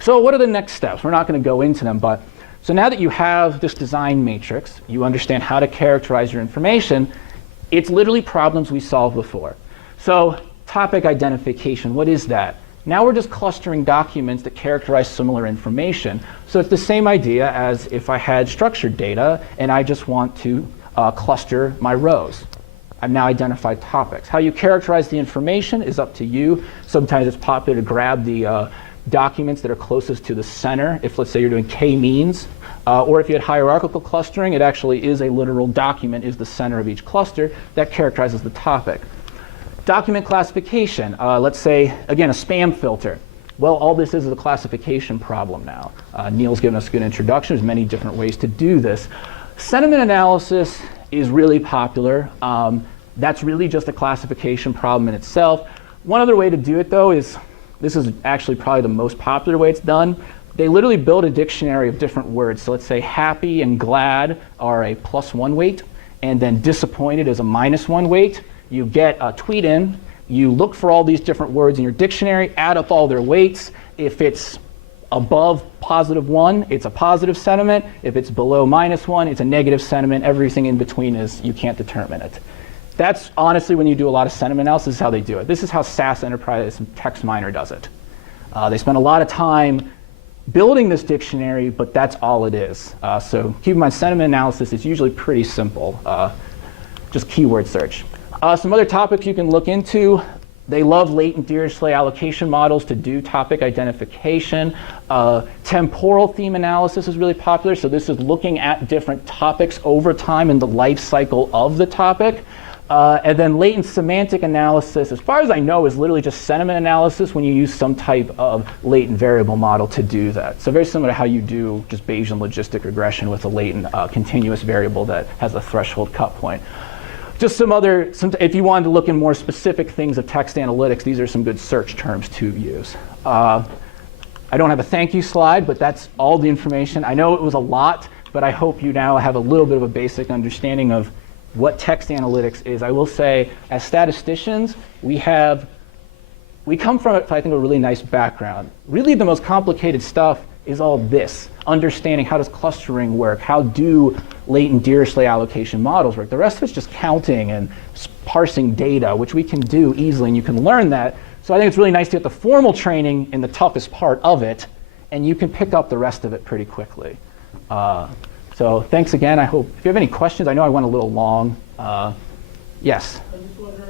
So what are the next steps? We're not going to go into them, but so now that you have this design matrix, you understand how to characterize your information, it's literally problems we solved before. So topic identification, what is that? Now we're just clustering documents that characterize similar information. So it's the same idea as if I had structured data and I just want to cluster my rows. I've now identified topics. How you characterize the information is up to you. Sometimes it's popular to grab the documents that are closest to the center, if let's say you're doing k-means. Or if you had hierarchical clustering, it actually is a literal document, is the center of each cluster that characterizes the topic. Document classification, let's say, again, a spam filter. Well, all this is a classification problem now. Neil's given us a good introduction. There's many different ways to do this. Sentiment analysis is really popular. That's really just a classification problem in itself. One other way to do it, though, is this is actually probably the most popular way it's done. They literally build a dictionary of different words. So let's say happy and glad are a +1 weight, and then disappointed is a -1 weight. You get a tweet in, you look for all these different words in your dictionary, add up all their weights. If it's above +1, it's a positive sentiment. If it's below -1, it's a negative sentiment. Everything in between is you can't determine it. That's honestly, when you do a lot of sentiment analysis, this is how they do it. This is how SAS Enterprise Text Miner does it. They spend a lot of time building this dictionary, but that's all it is. So keep in mind, sentiment analysis is usually pretty simple, just keyword search. Some other topics you can look into. They love latent Dirichlet allocation models to do topic identification. Temporal theme analysis is really popular. So this is looking at different topics over time in the life cycle of the topic. And then latent semantic analysis, as far as I know, is literally just sentiment analysis when you use some type of latent variable model to do that. So very similar to how you do just Bayesian logistic regression with a latent continuous variable that has a threshold cut point. Just if you wanted to look in more specific things of text analytics, these are some good search terms to use. I don't have a thank you slide, but that's all the information. I know it was a lot, but I hope you now have a little bit of a basic understanding of what text analytics is. I will say, as statisticians, we come from, I think, a really nice background. Really, the most complicated stuff is all this, understanding how does clustering work, how do latent Dirichlet allocation models work. The rest of it's just counting and parsing data, which we can do easily, and you can learn that. So I think it's really nice to get the formal training in the toughest part of it, and you can pick up the rest of it pretty quickly. So thanks again. I hope, if you have any questions, I know I went a little long. Yes? I just wonder,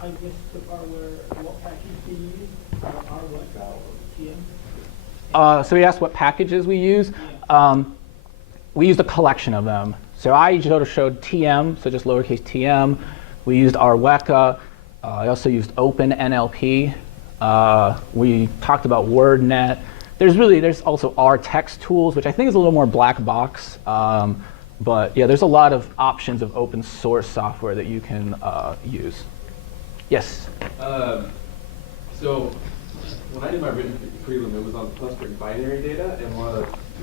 I missed the part where what package do you use? Arweka or TM? So he asked what packages we use. We used a collection of them. So I showed TM, so just lowercase tm. We used Arweka. I also used OpenNLP. We talked about WordNet. There's also R text tools, which I think is a little more black box. But yeah, there's a lot of options of open source software that you can use. Yes? So when I did my written prelim, it was on clustering binary data, and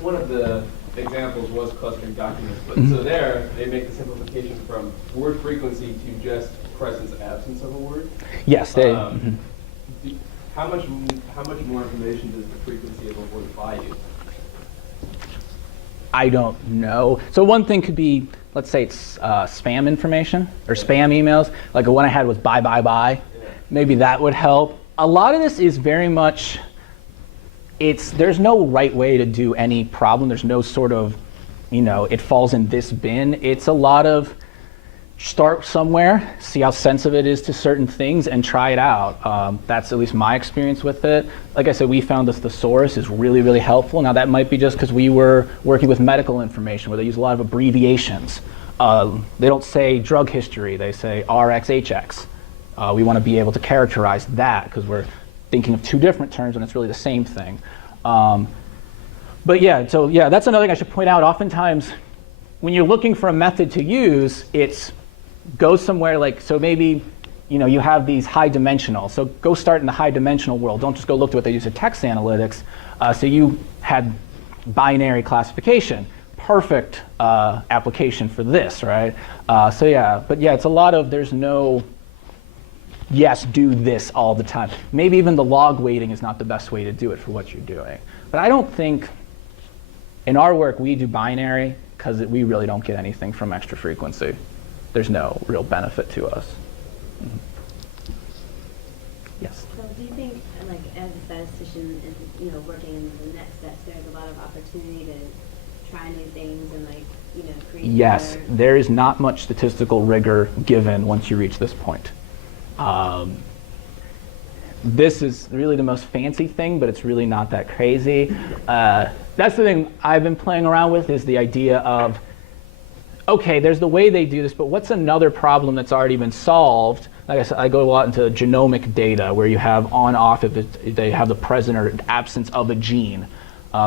one of the examples was clustering documents. But so there, they make the simplification from word frequency to just presence absence of a word. Yes, they. How much more information does the frequency of a word buy you? I don't know. So one thing could be, let's say it's spam information or spam emails. Like the one I had was bye, bye, bye. Yeah. Maybe that would help. A lot of this is very much, there's no right way to do any problem. There's no sort of, it falls in this bin. It's a lot of start somewhere, see how sensitive it is to certain things, and try it out. That's at least my experience with it. Like I said, we found this thesaurus is really, really helpful. Now that might be just because we were working with medical information where they use a lot of abbreviations. They don't say drug history, they say RXHX. We want to be able to characterize that because we're thinking of two different terms and it's really the same thing. But yeah, so yeah, that's another thing I should point out. Oftentimes, when you're looking for a method to use, it's go somewhere like, so maybe you have these high dimensional. So go start in the high dimensional world. Don't just go look at what they use in text analytics. So you had binary classification. Perfect application for this, right? So yeah, but yeah, it's a lot of, there's no yes, do this all the time. Maybe even the log weighting is not the best way to do it for what you're doing. But I don't think, in our work, we do binary because we really don't get anything from extra frequency. There's no real benefit to us. Mm-hmm. Yes? So do you think, like, as a statistician and, you know, working in the next steps, there's a lot of opportunity to try new things and, like, you know, create? Yes, better... there is not much statistical rigor given once you reach this point. This is really the most fancy thing, but it's really not that crazy. That's the thing I've been playing around with, is the idea of, okay, there's the way they do this, but what's another problem that's already been solved? Like I said, I go a lot into genomic data where you have on-off if they have the presence or absence of a gene,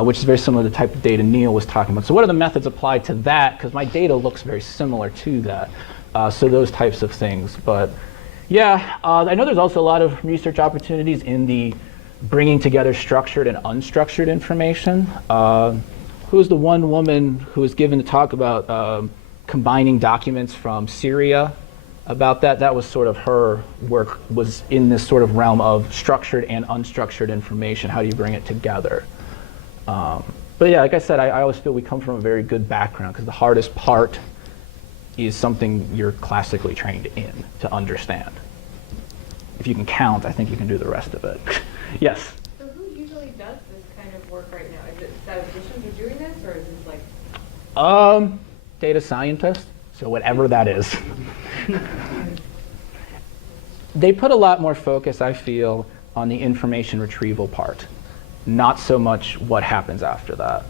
which is very similar to the type of data Neil was talking about. So what are the methods applied to that? Because my data looks very similar to that. So those types of things. But yeah, I know there's also a lot of research opportunities in the bringing together structured and unstructured information. Who's the one woman who was given to talk about combining documents from Syria? About that, that was sort of her work, was in this sort of realm of structured and unstructured information. How do you bring it together? But yeah, like I said, I always feel we come from a very good background, because the hardest part is something you're classically trained in to understand. If you can count, I think you can do the rest of it. Yes? So who usually does this kind of work right now? Is it statisticians are doing this, or is this like... Data scientists, so whatever that is. They put a lot more focus, I feel, on the information retrieval part, not so much what happens after that,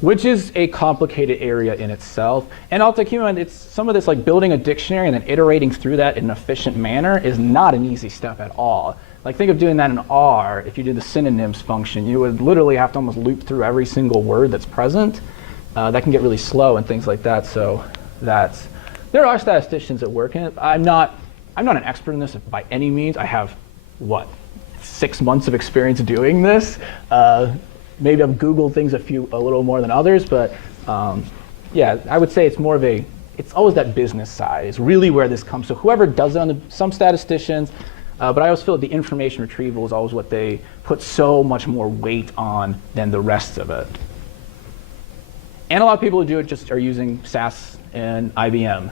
which is a complicated area in itself. And I'll take you on, it's some of this, like building a dictionary and then iterating through that in an efficient manner is not an easy step at all. Like, think of doing that in R. If you do the synonyms function, you would literally have to almost loop through every single word that's present. That can get really slow and things like that. So there are statisticians that work in it. I'm not an expert in this by any means. I have, 6 months of experience doing this. Maybe I've Googled things a little more than others, but yeah, I would say it's more of it's always that business side is really where this comes. So whoever does it some statisticians, but I always feel the information retrieval is always what they put so much more weight on than the rest of it. And a lot of people who do it just are using SAS and IBM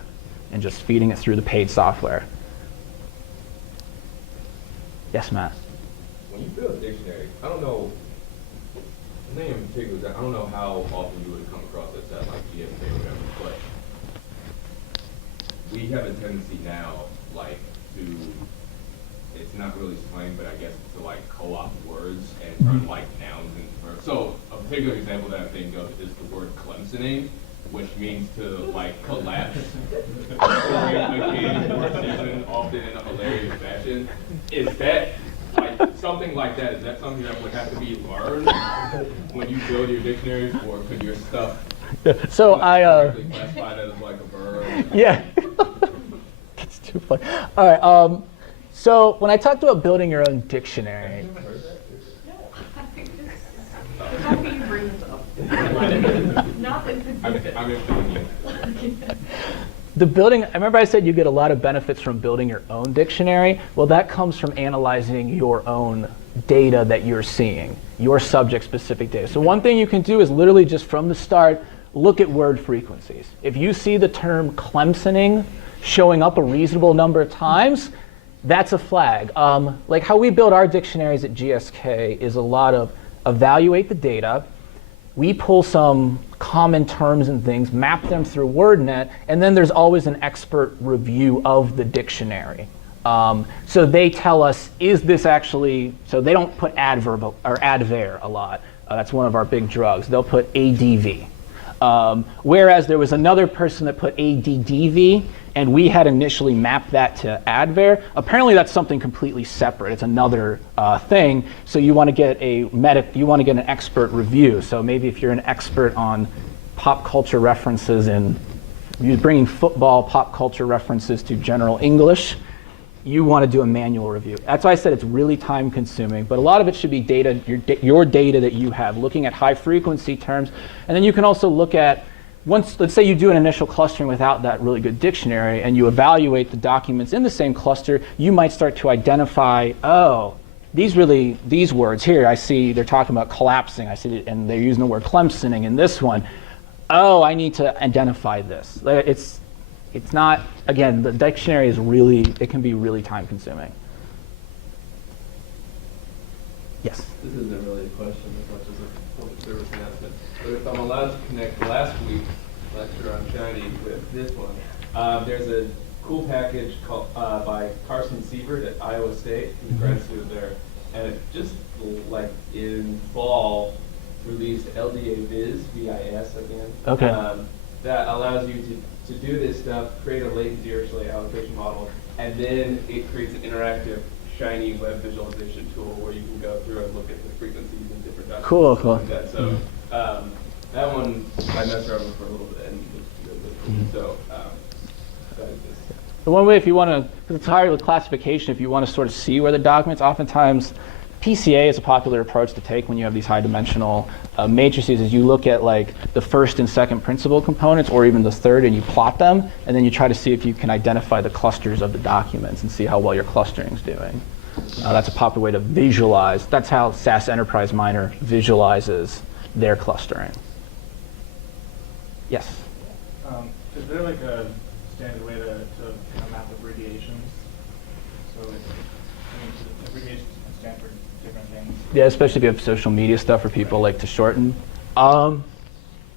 and just feeding it through the paid software. Yes, Matt? When you build a dictionary, I don't know, name in particular, I don't know how often you would come across this at like GFK or whatever, but we have a tendency now, like, to, it's not really slang, but I guess to like co-opt words and turn like nouns into verbs. So a particular example that I think of is the word Clemsoning, which means to like collapse again, precision, often in a hilarious fashion. Is that like something like that? Is that something that would have to be learned when you build your dictionaries, or could your stuff So classify that as like a verb? Yeah. That's too funny. All right. So when I talked about building your own dictionary, How can you bring this up? Not inconsistent. I'm in the building, I remember I said you get a lot of benefits from building your own dictionary. Well, that comes from analyzing your own data that you're seeing, your subject-specific data. So one thing you can do is literally just from the start, look at word frequencies. If you see the term Clemsoning showing up a reasonable number of times, that's a flag. Like how we build our dictionaries at GSK is a lot of evaluate the data, we pull some common terms and things, map them through WordNet, and then there's always an expert review of the dictionary. So they tell us, is this actually, so they don't put adverb or adver a lot. That's one of our big drugs. They'll put ADV. Whereas there was another person that put ADDV, and we had initially mapped that to adver. Apparently that's something completely separate. It's another thing. So you want to get an expert review. So maybe if you're an expert on pop culture references and you're bringing football pop culture references to general English, you want to do a manual review. That's why I said it's really time consuming, but a lot of it should be data, your data that you have, looking at high frequency terms. And then you can also look at once, let's say you do an initial clustering without that really good dictionary and you evaluate the documents in the same cluster, you might start to identify, oh, these words here, I see they're talking about collapsing, I see, and they're using the word Clemsoning in this one. Oh, I need to identify this. It's not, again, the dictionary is really, it can be really time consuming. Yes? This isn't really a question as much as a public service announcement. But if I'm allowed to connect last week's lecture on Shiny with this one, there's a cool package called, by Carson Siebert at Iowa State, who's a grad student there. And it just, like, in fall, released LDA Viz, V-I-S again. Okay. That allows you to do this stuff, create a latency or delay allocation model, and then it creates an interactive Shiny web visualization tool where you can go through and look at the frequencies in different documents. Cool, cool. Like that. So that one I messed around with for a little bit and it was really cool. So that is just. The one way, if you want to, because it's hard with classification, if you want to sort of see where the documents, oftentimes PCA is a popular approach to take when you have these high dimensional matrices, is you look at like the first and second principal components or even the third and you plot them, and then you try to see if you can identify the clusters of the documents and see how well your clustering is doing. That's a popular way to visualize. That's how SAS Enterprise Miner visualizes their clustering. Yes? Is there like a standard way to map abbreviations? So like, abbreviations can stand for different things. Yeah, especially if you have social media stuff where people like to shorten. Like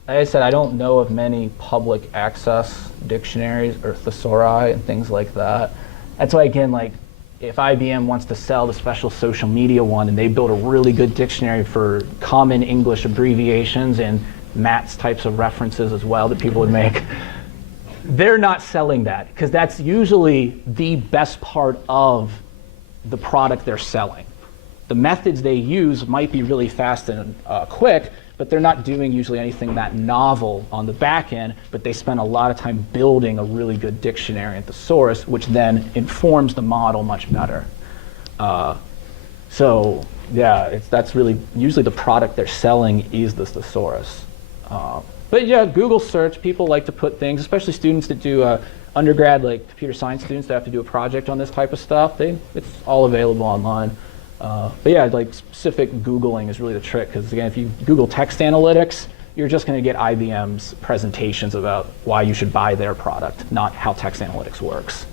I said, I don't know of many public access dictionaries or thesauri and things like that. That's why, again, like if IBM wants to sell the special social media one and they build a really good dictionary for common English abbreviations and Matt's types of references as well that people would make, they're not selling that because that's usually the best part of the product they're selling. The methods they use might be really fast and quick, but they're not doing usually anything that novel on the back end, but they spend a lot of time building a really good dictionary at the source, which then informs the model much better. So yeah, that's really, usually the product they're selling is the thesaurus. But yeah, Google search, people like to put things, especially students that do undergrad, like computer science students that have to do a project on this type of stuff. It's all available online. But yeah, like specific Googling is really the trick, because again, if you Google text analytics, you're just going to get IBM's presentations about why you should buy their product, not how text analytics works.